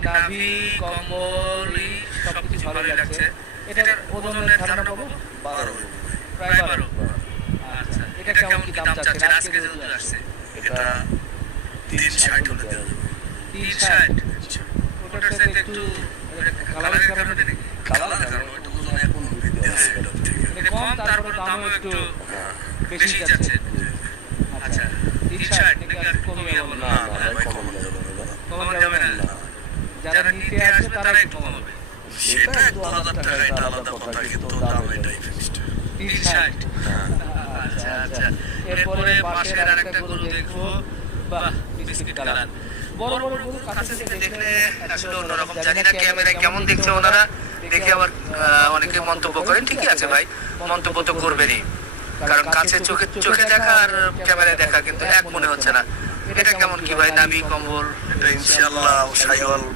নাভি কম্বল সবকিছু ভালোই লাগছে। এটার ওজনের ধারণা পাবো 12 প্রায় 12। আচ্ছা, এটা কেমন কি দাম চাচ্ছেন আজকে যে দুধ আসছে? এটা 360 হলে দেওয়া যাবে। 360। ওটার সাথে একটু কালারের কারণে নাকি? কালার কারণ ওইটা ওজন এখন বৃদ্ধি আছে এটার থেকে। এটা কম, তারপরে দামও একটু হ্যাঁ। বেশি যাচ্ছে। আচ্ছা, 360 নাকি আর কমিয়ে বলো? না না ভাই কমানো যাবে না দাদা। কমানো যাবে না। না। যারা নিতে আসবে তারা একটু কমাবে। সেটা 2000 টাকা এটা আলাদা কথা, কিন্তু দাম এটাই ফিক্সড। 360। হ্যাঁ। আচ্ছা আচ্ছা, এরপরে পাশের আরেকটা গরু দেখবো। বাহ, বিস্কিট কালার। বড় বড় গরু কাছে থেকে দেখলে আসলে অন্যরকম। জানি না ক্যামেরায় কেমন দেখছে ওনারা, দেখে আবার অনেকে মন্তব্য করেন। ঠিকই আছে ভাই, মন্তব্য তো করবেনই, কারণ কাছে চোখে দেখা আর ক্যামেরায় দেখা কিন্তু এক মনে হচ্ছে না। এটা কেমন কি ভাই, নাভি কম্বল? এটা ইনশাআল্লাহ শাইওয়াল